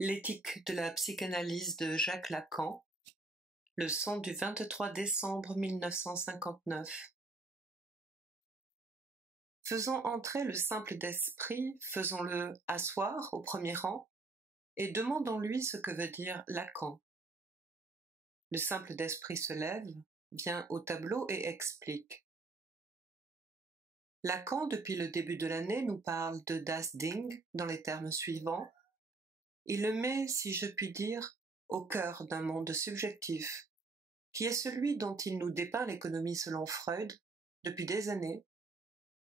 L'éthique de la psychanalyse de Jacques Lacan, leçon du 23 décembre 1959. Faisons entrer le simple d'esprit, faisons-le asseoir au premier rang, et demandons-lui ce que veut dire Lacan. Le simple d'esprit se lève, vient au tableau et explique. Lacan, depuis le début de l'année, nous parle de Das Ding dans les termes suivants. Il le met, si je puis dire, au cœur d'un monde subjectif, qui est celui dont il nous dépeint l'économie selon Freud depuis des années.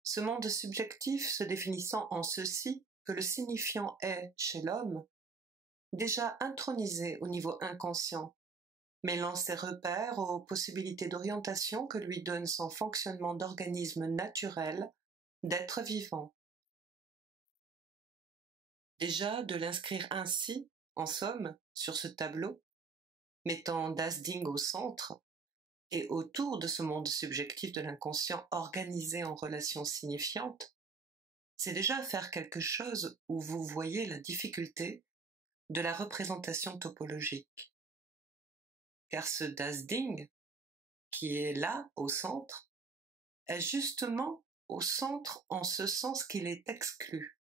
Ce monde subjectif se définissant en ceci que le signifiant est, chez l'homme, déjà intronisé au niveau inconscient, mêlant ses repères aux possibilités d'orientation que lui donne son fonctionnement d'organisme naturel, d'être vivant. Déjà, de l'inscrire ainsi, en somme, sur ce tableau, mettant Das Ding au centre, et autour de ce monde subjectif de l'inconscient organisé en relations signifiantes, c'est déjà faire quelque chose où vous voyez la difficulté de la représentation topologique. Car ce Das Ding, qui est là, au centre, est justement au centre en ce sens qu'il est exclu.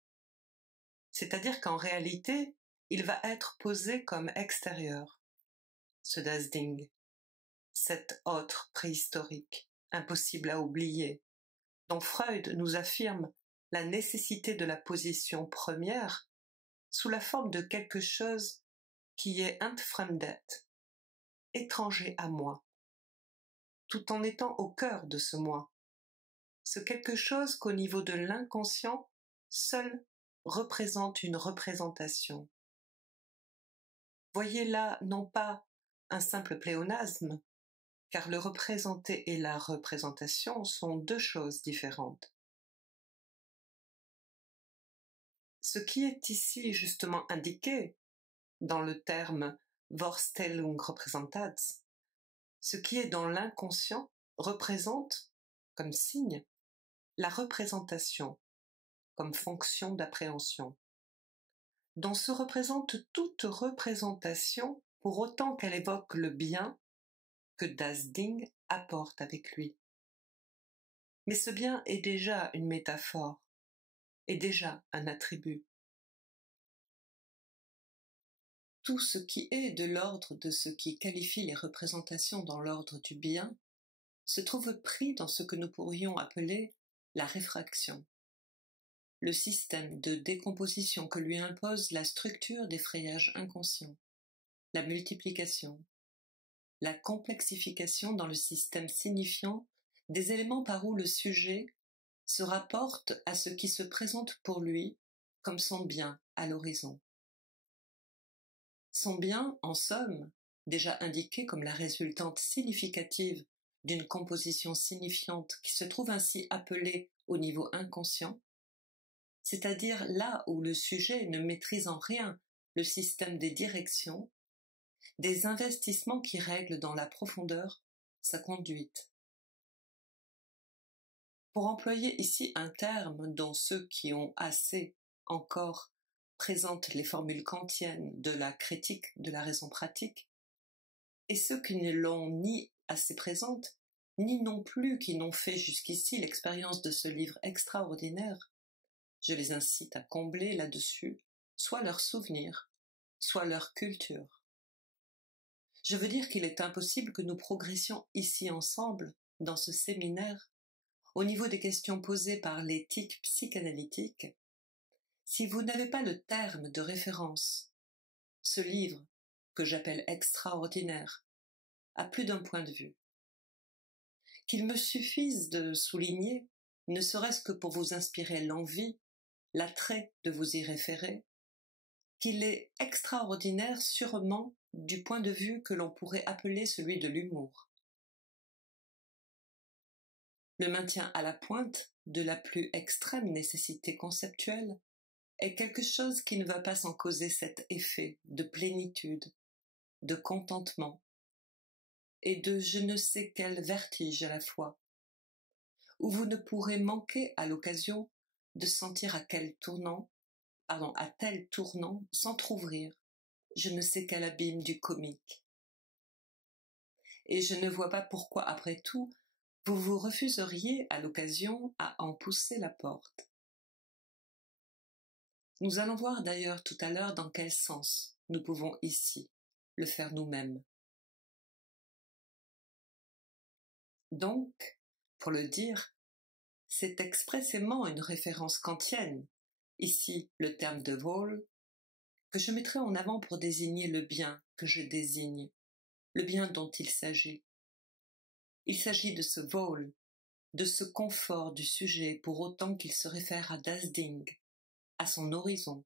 C'est-à-dire qu'en réalité, il va être posé comme extérieur, ce Das Ding, cet autre préhistorique, impossible à oublier, dont Freud nous affirme la nécessité de la position première sous la forme de quelque chose qui est entfremdet, étranger à moi, tout en étant au cœur de ce moi, ce quelque chose qu'au niveau de l'inconscient, seul représente une représentation. Voyez là non pas un simple pléonasme, car le représenter et la représentation sont deux choses différentes. Ce qui est ici justement indiqué dans le terme Vorstellung repräsentats, ce qui est dans l'inconscient représente, comme signe, la représentation, comme fonction d'appréhension, dont se représente toute représentation pour autant qu'elle évoque le bien que Das Ding apporte avec lui. Mais ce bien est déjà une métaphore, est déjà un attribut. Tout ce qui est de l'ordre de ce qui qualifie les représentations dans l'ordre du bien se trouve pris dans ce que nous pourrions appeler la réfraction, le système de décomposition que lui impose la structure des freillages inconscients, la multiplication, la complexification dans le système signifiant des éléments par où le sujet se rapporte à ce qui se présente pour lui comme son bien à l'horizon. Son bien, en somme, déjà indiqué comme la résultante significative d'une composition signifiante qui se trouve ainsi appelée au niveau inconscient, c'est-à-dire là où le sujet ne maîtrise en rien le système des directions, des investissements qui règlent dans la profondeur sa conduite. Pour employer ici un terme dont ceux qui ont assez encore présentent les formules kantiennes de la critique de la raison pratique, et ceux qui ne l'ont ni assez présente, ni non plus qui n'ont fait jusqu'ici l'expérience de ce livre extraordinaire, je les incite à combler là-dessus soit leur souvenir, soit leur culture. Je veux dire qu'il est impossible que nous progressions ici ensemble, dans ce séminaire, au niveau des questions posées par l'éthique psychanalytique, si vous n'avez pas le terme de référence, ce livre, que j'appelle extraordinaire, à plus d'un point de vue. Qu'il me suffise de souligner, ne serait-ce que pour vous inspirer l'envie, l'attrait de vous y référer, qu'il est extraordinaire sûrement du point de vue que l'on pourrait appeler celui de l'humour. Le maintien à la pointe de la plus extrême nécessité conceptuelle est quelque chose qui ne va pas sans causer cet effet de plénitude, de contentement et de je ne sais quel vertige à la fois, où vous ne pourrez manquer à l'occasion de sentir à tel tournant s'entr'ouvrir je ne sais quel abîme du comique. Et je ne vois pas pourquoi, après tout, vous vous refuseriez à l'occasion à en pousser la porte. Nous allons voir d'ailleurs tout à l'heure dans quel sens nous pouvons ici le faire nous-mêmes. Donc, pour le dire, c'est expressément une référence kantienne, ici le terme de Wohl, que je mettrai en avant pour désigner le bien que je désigne, le bien dont il s'agit. Il s'agit de ce Wohl, de ce confort du sujet pour autant qu'il se réfère à das Ding, à son horizon.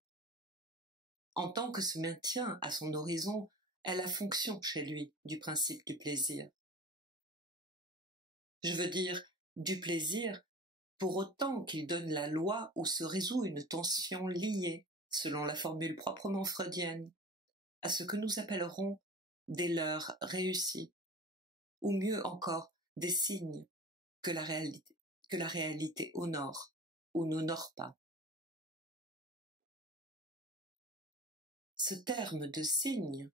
En tant que ce maintien à son horizon est la fonction chez lui du principe du plaisir. Je veux dire du plaisir pour autant qu'il donne la loi où se résout une tension liée, selon la formule proprement freudienne, à ce que nous appellerons des leurres réussis, ou mieux encore des signes que la réalité honore ou n'honore pas. Ce terme de signe,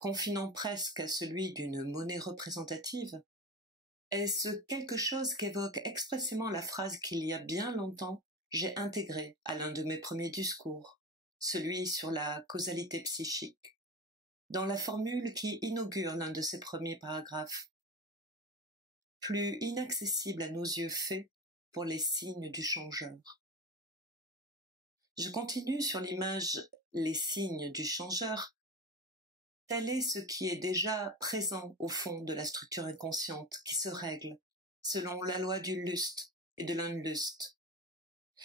confinant presque à celui d'une monnaie représentative, est ce quelque chose qu'évoque expressément la phrase qu'il y a bien longtemps j'ai intégrée à l'un de mes premiers discours, celui sur la causalité psychique, dans la formule qui inaugure l'un de ses premiers paragraphes. Plus inaccessible à nos yeux faits pour les signes du changeur. Je continue sur l'image les signes du changeur. Tel est ce qui est déjà présent au fond de la structure inconsciente qui se règle selon la loi du Lust et de l'Unlust,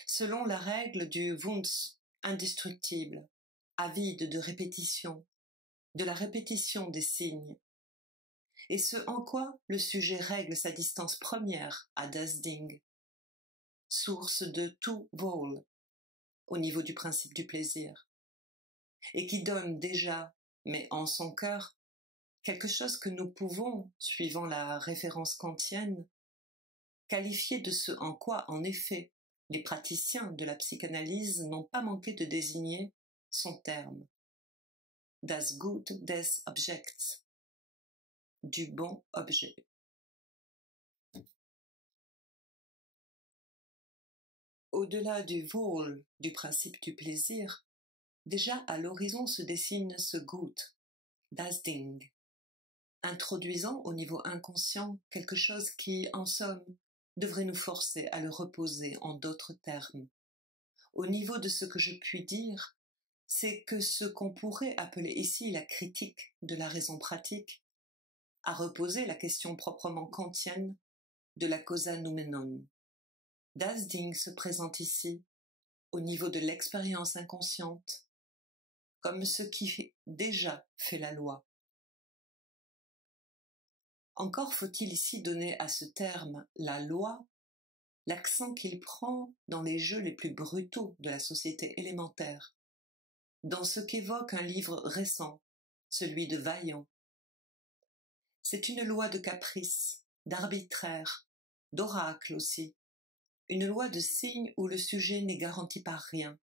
selon la règle du Wunsch indestructible, avide de répétition, de la répétition des signes, et ce en quoi le sujet règle sa distance première à das Ding, source de tout Wohl au niveau du principe du plaisir, et qui donne déjà, mais en son cœur, quelque chose que nous pouvons, suivant la référence kantienne, qualifier de ce en quoi, en effet, les praticiens de la psychanalyse n'ont pas manqué de désigner son terme. Das Gut des Objects, du bon objet. Au-delà du Wohl, du principe du plaisir, déjà à l'horizon se dessine ce Gut, das Ding, introduisant au niveau inconscient quelque chose qui, en somme, devrait nous forcer à le reposer en d'autres termes. Au niveau de ce que je puis dire, c'est que ce qu'on pourrait appeler ici la critique de la raison pratique a reposé la question proprement kantienne de la causa noumenon. Das Ding se présente ici, au niveau de l'expérience inconsciente, comme ce qui déjà fait la loi. Encore faut-il ici donner à ce terme « la loi » l'accent qu'il prend dans les jeux les plus brutaux de la société élémentaire, dans ce qu'évoque un livre récent, celui de Vaillant. C'est une loi de caprice, d'arbitraire, d'oracle aussi, une loi de signes où le sujet n'est garanti par rien,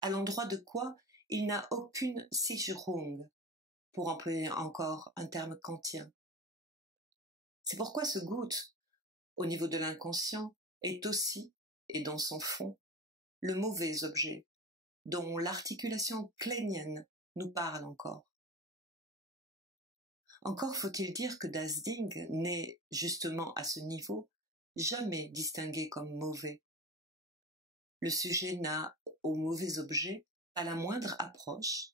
à l'endroit de quoi il n'a aucune Sicherung, pour employer encore un terme kantien. C'est pourquoi ce Gut, au niveau de l'inconscient, est aussi, et dans son fond, le mauvais objet, dont l'articulation kleinienne nous parle encore. Encore faut-il dire que das Ding n'est, justement à ce niveau, jamais distingué comme mauvais. Le sujet n'a, au mauvais objet, pas la moindre approche,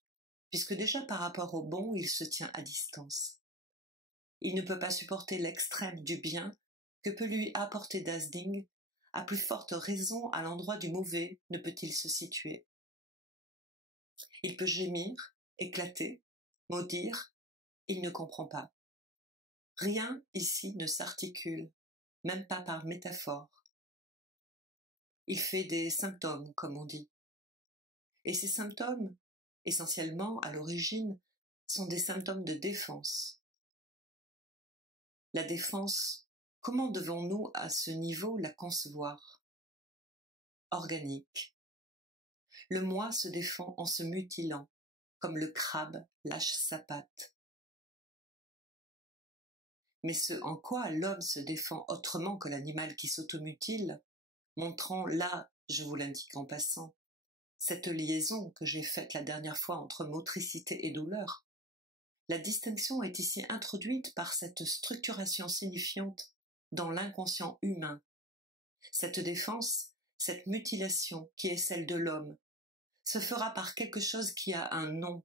puisque déjà par rapport au bon, il se tient à distance. Il ne peut pas supporter l'extrême du bien que peut lui apporter das Ding, à plus forte raison à l'endroit du mauvais ne peut-il se situer. Il peut gémir, éclater, maudire, il ne comprend pas. Rien ici ne s'articule, même pas par métaphore. Il fait des symptômes, comme on dit. Et ces symptômes, essentiellement à l'origine, sont des symptômes de défense. La défense, comment devons-nous à ce niveau la concevoir? Organique. Le moi se défend en se mutilant, comme le crabe lâche sa patte. Mais ce en quoi l'homme se défend autrement que l'animal qui s'automutile, montrant là, je vous l'indique en passant, cette liaison que j'ai faite la dernière fois entre motricité et douleur. La distinction est ici introduite par cette structuration signifiante dans l'inconscient humain. Cette défense, cette mutilation qui est celle de l'homme, se fera par quelque chose qui a un nom,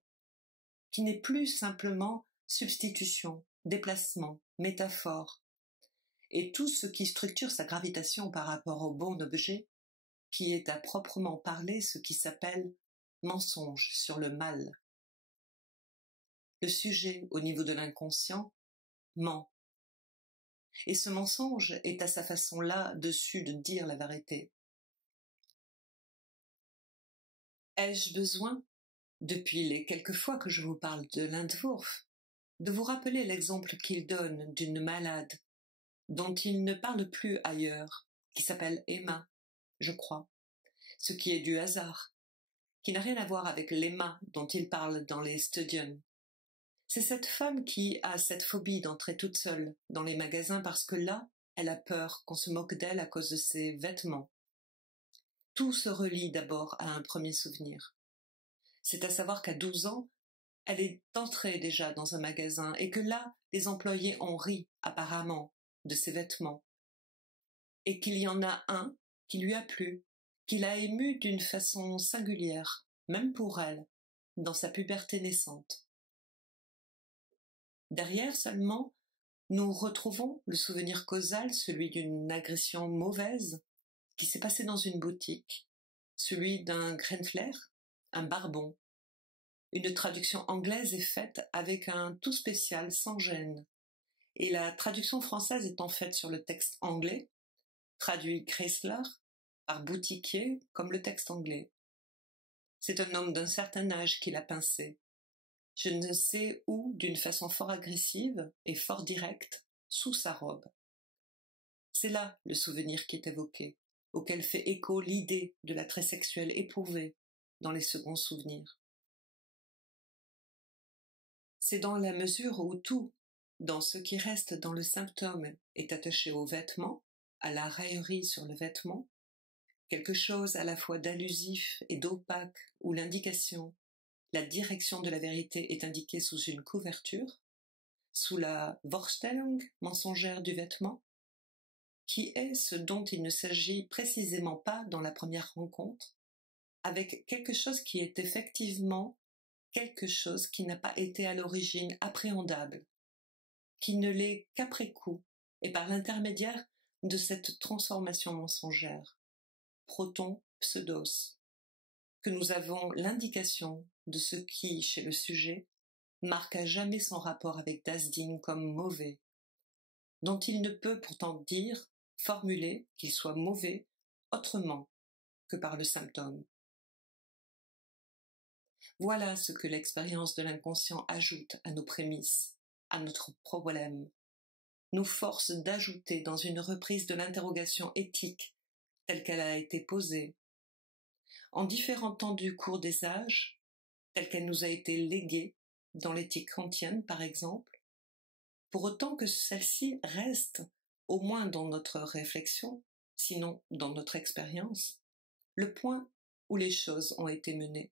qui n'est plus simplement substitution, déplacement, métaphore, et tout ce qui structure sa gravitation par rapport au bon objet, qui est à proprement parler ce qui s'appelle mensonge sur le mal. Le sujet, au niveau de l'inconscient, ment. Et ce mensonge est à sa façon là-dessus de dire la vérité. Ai-je besoin, depuis les quelques fois que je vous parle de Lindwurf, de vous rappeler l'exemple qu'il donne d'une malade dont il ne parle plus ailleurs, qui s'appelle Emma, je crois, ce qui est du hasard, qui n'a rien à voir avec l'Emma dont il parle dans les Studien. C'est cette femme qui a cette phobie d'entrer toute seule dans les magasins parce que là, elle a peur qu'on se moque d'elle à cause de ses vêtements. Tout se relie d'abord à un premier souvenir. C'est à savoir qu'à 12 ans, elle est entrée déjà dans un magasin et que là, les employés ont ri, apparemment, de ses vêtements. Et qu'il y en a un qui lui a plu, qui l'a émue d'une façon singulière, même pour elle, dans sa puberté naissante. Derrière seulement, nous retrouvons le souvenir causal, celui d'une agression mauvaise qui s'est passée dans une boutique, celui d'un Grenflair, un barbon. Une traduction anglaise est faite avec un tout spécial sans gêne, et la traduction française étant faite sur le texte anglais, traduit Chrysler par boutiquier comme le texte anglais. C'est un homme d'un certain âge qui l'a pincé. Je ne sais où, d'une façon fort agressive et fort directe, sous sa robe. C'est là le souvenir qui est évoqué, auquel fait écho l'idée de l'attrait sexuel éprouvé dans les seconds souvenirs. C'est dans la mesure où tout, dans ce qui reste dans le symptôme, est attaché au vêtement, à la raillerie sur le vêtement, quelque chose à la fois d'allusif et d'opaque, où l'indication, la direction de la vérité est indiquée sous une couverture, sous la Vorstellung mensongère du vêtement, qui est ce dont il ne s'agit précisément pas dans la première rencontre, avec quelque chose qui est effectivement quelque chose qui n'a pas été à l'origine appréhendable, qui ne l'est qu'après coup, et par l'intermédiaire de cette transformation mensongère, proton-pseudos, que nous avons l'indication de ce qui, chez le sujet, marque à jamais son rapport avec Dasding comme mauvais, dont il ne peut pourtant dire, formuler qu'il soit mauvais autrement que par le symptôme. Voilà ce que l'expérience de l'inconscient ajoute à nos prémices, à notre problème, nous force d'ajouter dans une reprise de l'interrogation éthique telle qu'elle a été posée, en différents temps du cours des âges, telle qu'elle nous a été léguée dans l'éthique kantienne par exemple, pour autant que celle-ci reste, au moins dans notre réflexion, sinon dans notre expérience, le point où les choses ont été menées.